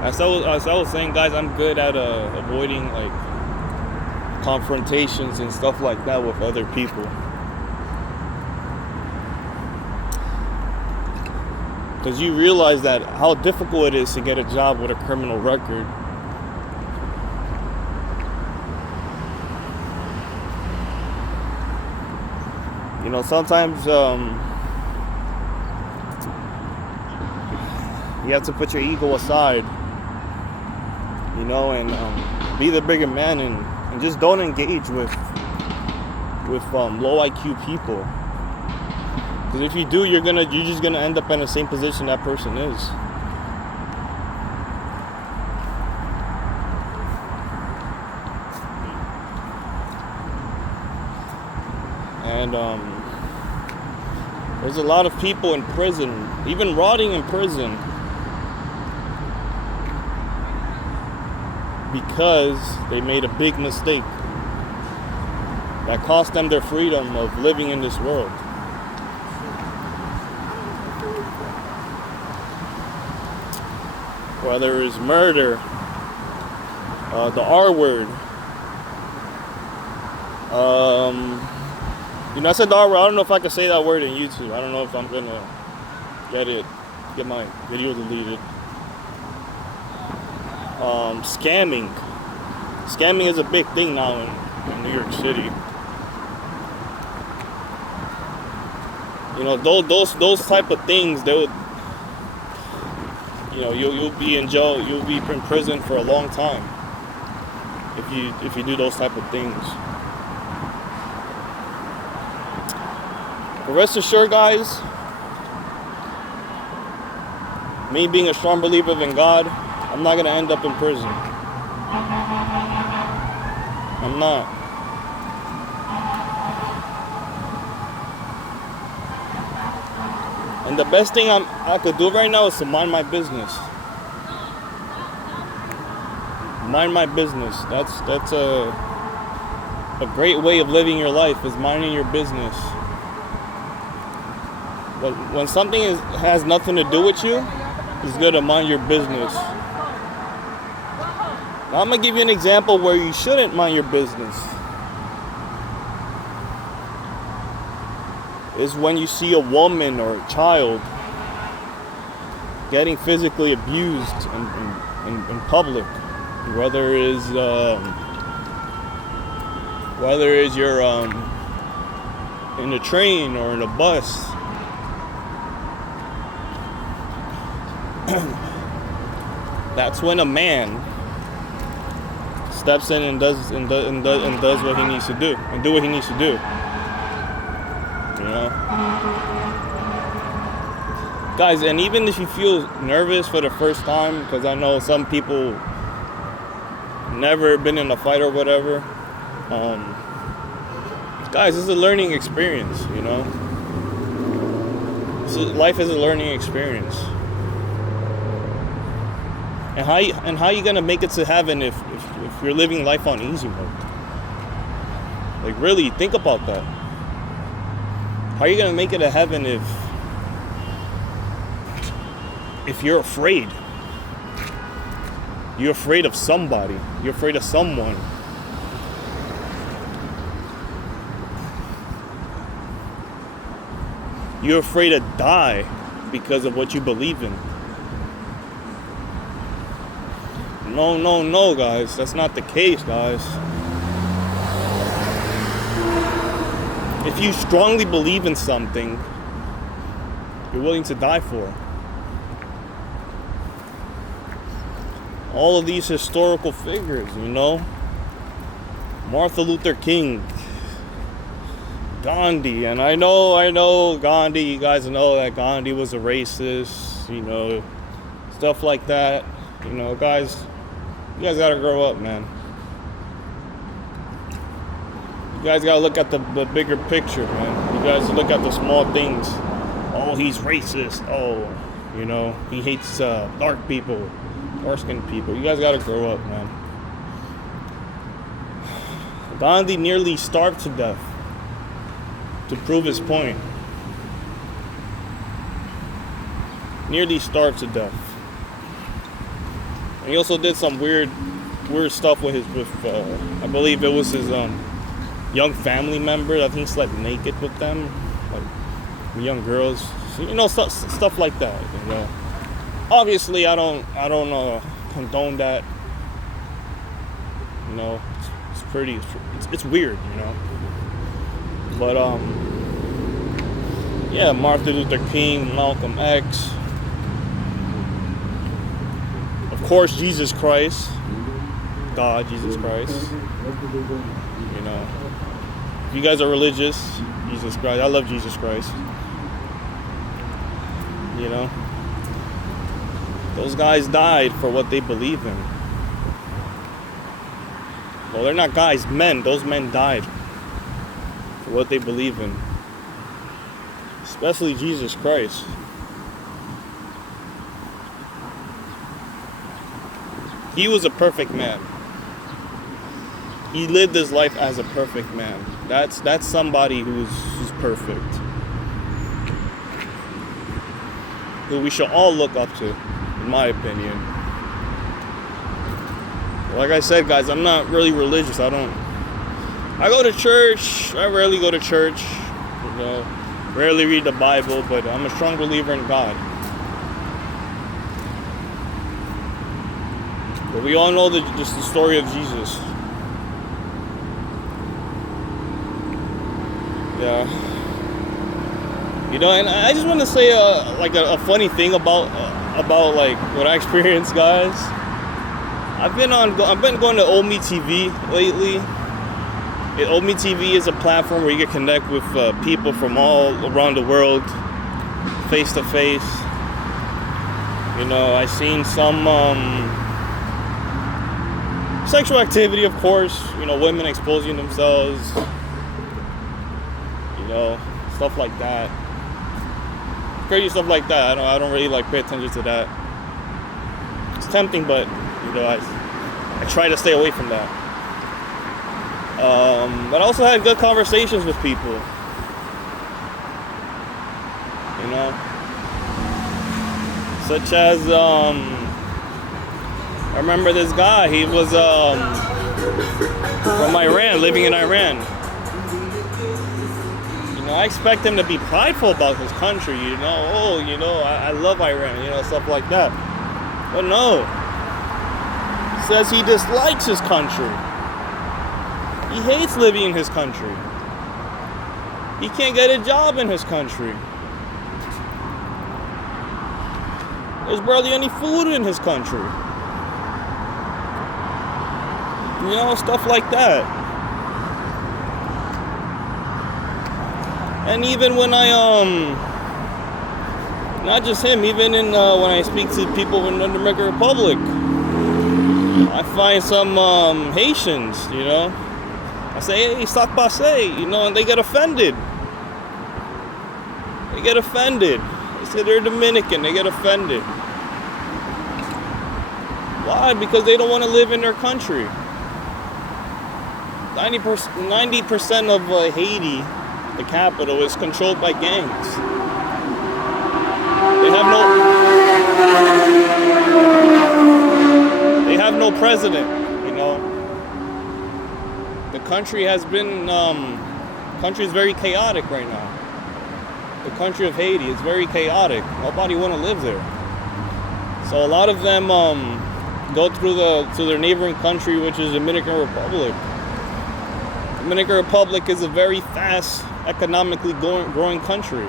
As I was saying, guys, I'm good at avoiding like confrontations and stuff like that with other people. Because you realize that how difficult it is to get a job with a criminal record. You know, sometimes you have to put your ego aside, you know, and be the bigger man, and just don't engage with low IQ people. Because if you do, you're just gonna end up in the same position that person is. And there's a lot of people in prison, even rotting in prison, because they made a big mistake that cost them their freedom of living in this world. Whether it's murder, the R word. You know, I said the R word. I don't know if I can say that word in YouTube. I don't know if I'm gonna get my video deleted. Scamming. Scamming is a big thing now in New York City. You know, those type of things, they would, you know, you'll be in jail, you'll be in prison for a long time if you do those type of things. But rest assured, guys, me being a strong believer in God, I'm not gonna end up in prison. I'm not. And the best thing I could do right now is to mind my business. Mind my business. That's a great way of living your life, is minding your business. But when something has nothing to do with you, it's good to mind your business. Now I'm gonna give you an example where you shouldn't mind your business. Is when you see a woman or a child getting physically abused in public, whether it's you're in a train or in a bus. That's when a man steps in and does what he needs to do, and do what he needs to do. You know, guys, and even if you feel nervous for the first time, because I know some people never been in a fight or whatever, guys, this is a learning experience. You know, life is a learning experience. And how you gonna make it to heaven if you're living life on easy mode? Like, really think about that. How are you gonna make it to heaven if you're afraid? You're afraid of somebody. You're afraid of someone. You're afraid to die because of what you believe in. No, guys. That's not the case, guys. If you strongly believe in something, you're willing to die for it. All of these historical figures, you know, Martin Luther King, Gandhi, and I know Gandhi, you guys know that Gandhi was a racist, you know, stuff like that. You know, guys, you guys gotta grow up, man. You guys gotta look at the bigger picture, man. You guys look at the small things. Oh, he's racist. Oh, you know, he hates dark people, dark-skinned people. You guys gotta grow up, man. Gandhi nearly starved to death to prove his point. Nearly starved to death. And he also did some weird stuff with I believe it was his young family member. I think he slept naked with them, like young girls. So, stuff like that. Obviously, I don't condone that. It's weird, But yeah, Martin Luther King, Malcolm X, of course, Jesus Christ, God, Jesus Christ. If you guys are religious, Jesus Christ. I love Jesus Christ. Those guys died for what they believe in. Well, they're not guys, men. Those men died for what they believe in. Especially Jesus Christ. He was a perfect man. He lived his life as a perfect man. That's somebody who's perfect. Who we should all look up to, in my opinion. Like I said, guys, I'm not really religious. I go to church. I rarely go to church. Rarely read the Bible, but I'm a strong believer in God. But we all know just the story of Jesus. Yeah. And I just want to say a funny thing about like what I experienced, guys. I've been going to Omi TV lately. Omi TV is a platform where you can connect with people from all around the world, face to face. I've seen some sexual activity, of course. Women exposing themselves. Stuff like that. Crazy stuff like that. I don't really pay attention to that. It's tempting, but I try to stay away from that. But I also had good conversations with people. Such as I remember this guy. He was from Iran, living in Iran. I expect him to be prideful about his country, I love Iran, stuff like that. But no. He says he dislikes his country. He hates living in his country. He can't get a job in his country. There's barely any food in his country. Stuff like that. And even when not just him, even when I speak to people in the Dominican Republic, I find some Haitians, I say, hey, sac passe, and they get offended. They say they're Dominican, they get offended. Why? Because they don't want to live in their country. 90% of Haiti, the capital, is controlled by gangs. They have no president, The country has been, country is very chaotic right now. The country of Haiti is very chaotic. Nobody want to live there. So a lot of them go to their neighboring country, which is Dominican Republic. Dominican Republic is a very fast, economically growing country.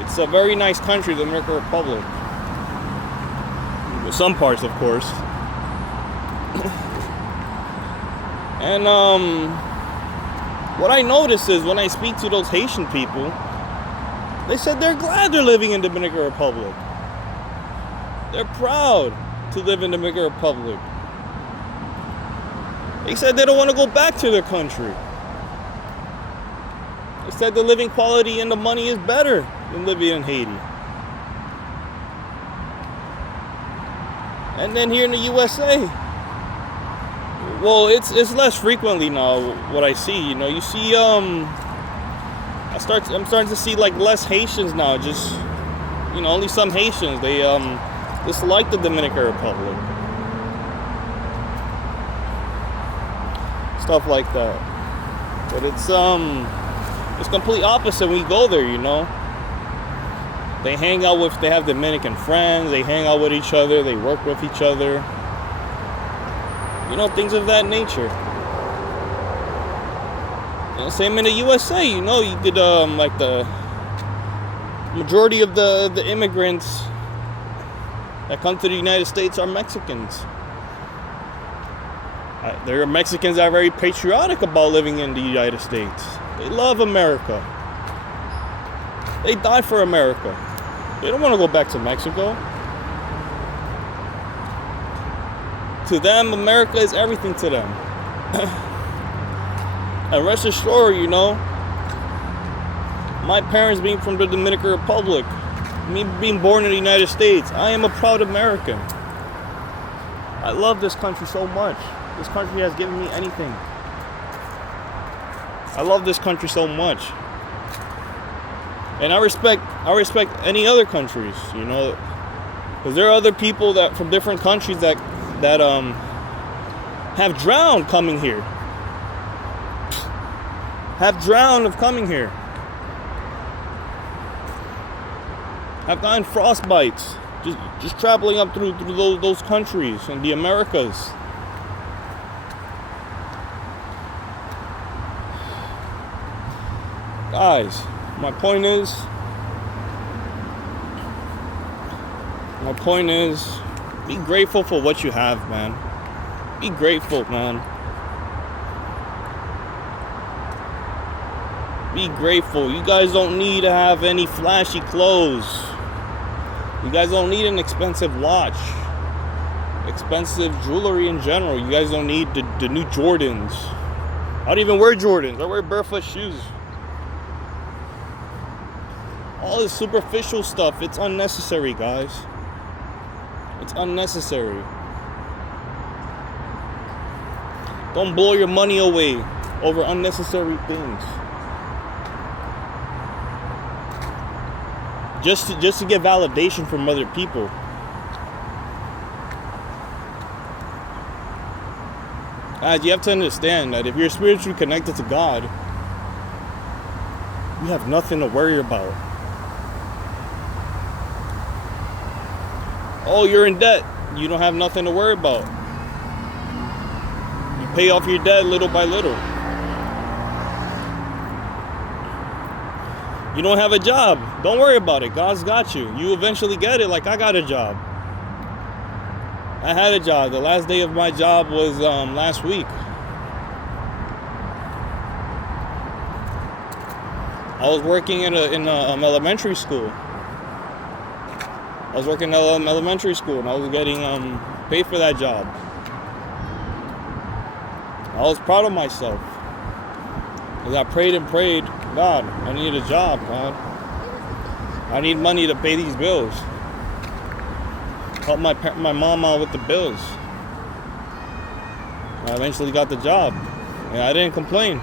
It's a very nice country, the Dominican Republic. With some parts, of course. And what I notice is when I speak to those Haitian people, they said they're glad they're living in the Dominican Republic. They're proud to live in the Dominican Republic. They said they don't want to go back to their country. They said the living quality and the money is better than living in Haiti. And then here in the USA, well, it's less frequently now what I see. You see, I'm starting to see less Haitians now. Just, only some Haitians. They dislike the Dominican Republic. Stuff like that. But it's complete opposite when you go there, you know. They hang out with, they have Dominican friends, they hang out with each other, they work with each other. You know, things of that nature. You know, same in the USA, you know, you could, like the majority of the immigrants that come to the United States are Mexicans. There are Mexicans that are very patriotic about living in the United States. They love America. They die for America. They don't want to go back to Mexico. To them, America is everything to them. And rest assured, you know, my parents being from the Dominican Republic, me being born in the United States, I am a proud American. I love this country so much. This country has given me anything. I love this country so much. And I respect any other countries, you know, because there are other people that from different countries that have drowned coming here. Have drowned of coming here. Have gotten frostbites just traveling up through those countries in the Americas. Guys, my point is, be grateful for what you have, man. Be grateful, man. Be grateful. You guys don't need to have any flashy clothes. You guys don't need an expensive watch. Expensive jewelry in general. You guys don't need the new Jordans. I don't even wear Jordans. I wear barefoot shoes. All this superficial stuff, it's unnecessary, guys. It's unnecessary. Don't blow your money away over unnecessary things. Just to get validation from other people. Guys, you have to understand that if you're spiritually connected to God, you have nothing to worry about. Oh, you're in debt. You don't have nothing to worry about. You pay off your debt little by little. You don't have a job. Don't worry about it. God's got you. You eventually get it, like I got a job. I had a job. The last day of my job was last week. I was working in elementary school. I was working in elementary school and I was getting paid for that job. I was proud of myself. Because I prayed and prayed, God, I need a job, God. I need money to pay these bills. Help my mom out with the bills. I eventually got the job. And I didn't complain.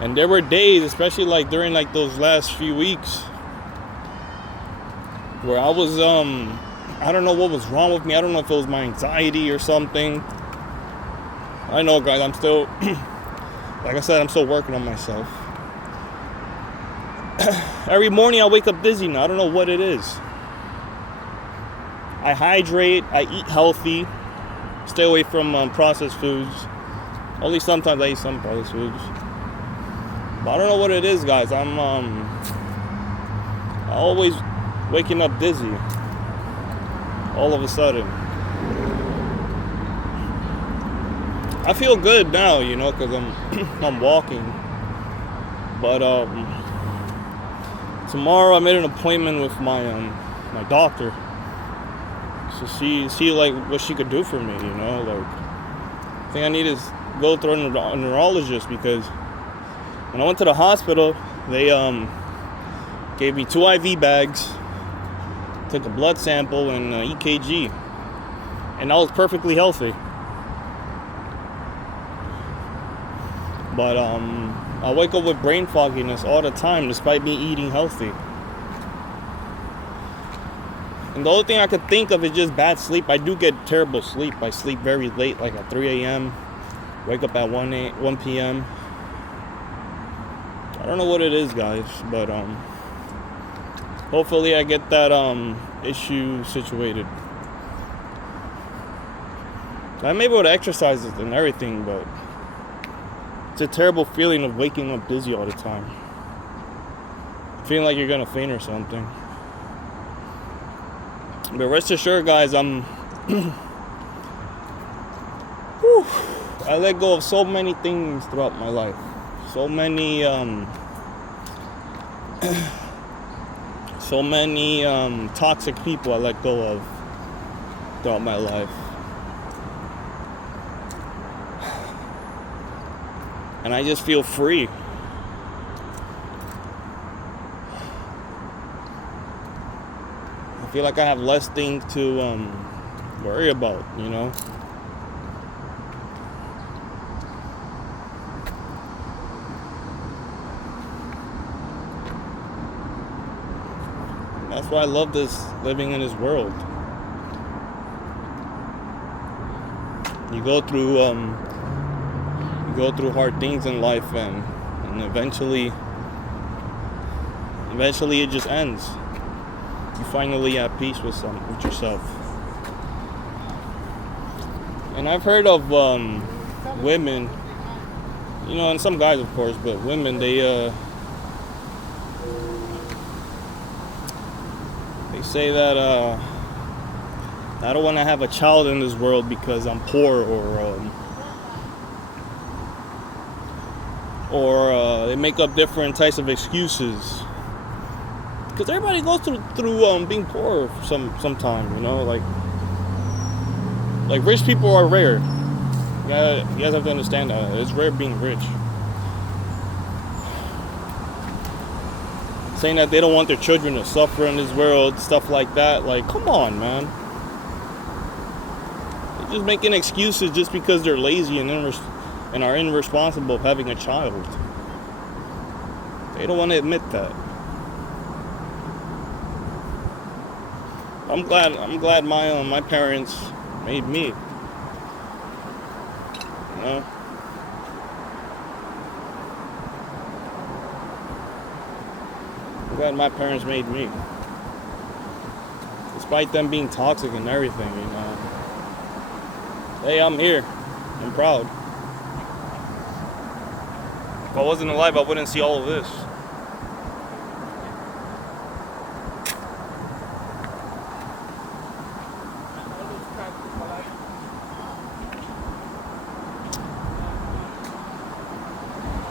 And there were days, especially like during like those last few weeks, where I was, I don't know what was wrong with me. I don't know if it was my anxiety or something. I know, guys, I'm still, like I said, I'm still working on myself. Every morning I wake up dizzy now. I don't know what it is. I hydrate, I eat healthy, stay away from processed foods. Only sometimes I eat some processed foods. But I don't know what it is, guys. I'm always waking up dizzy. All of a sudden. I feel good now, you know, because I'm walking. But tomorrow I made an appointment with my doctor to see like what she could do for me, you know. Like, I think I need to go through a neurologist, because when I went to the hospital, they gave me 2 IV bags, took a blood sample and EKG, and I was perfectly healthy. But I wake up with brain fogginess all the time, despite me eating healthy. And the only thing I could think of is just bad sleep. I do get terrible sleep. I sleep very late, like at 3 a.m. Wake up at 1 p.m. I don't know what it is, guys, but hopefully I get that issue situated. I'm able to exercise and everything, but it's a terrible feeling of waking up dizzy all the time. Feeling like you're gonna faint or something. But rest assured, guys, I let go of so many things throughout my life. So many toxic people I let go of throughout my life. And I just feel free. I feel like I have less things to worry about, you know? That's why I love living in this world. You go through hard things in life, and eventually it just ends. You finally at peace with yourself. And I've heard of women, you know, and some guys, of course, but women, they say that I don't want to have a child in this world because I'm poor, or they make up different types of excuses. Because everybody goes through being poor sometime, you know, like rich people are rare. Yeah, you guys have to understand that it's rare being rich. Saying that they don't want their children to suffer in this world, stuff like that. Like, come on, man. They're just making excuses just because they're lazy and are irresponsible of having a child. They don't want to admit that. I'm glad my parents made me. You know? I'm glad my parents made me. Despite them being toxic and everything, you know. Hey, I'm here. I'm proud. If I wasn't alive, I wouldn't see all of this.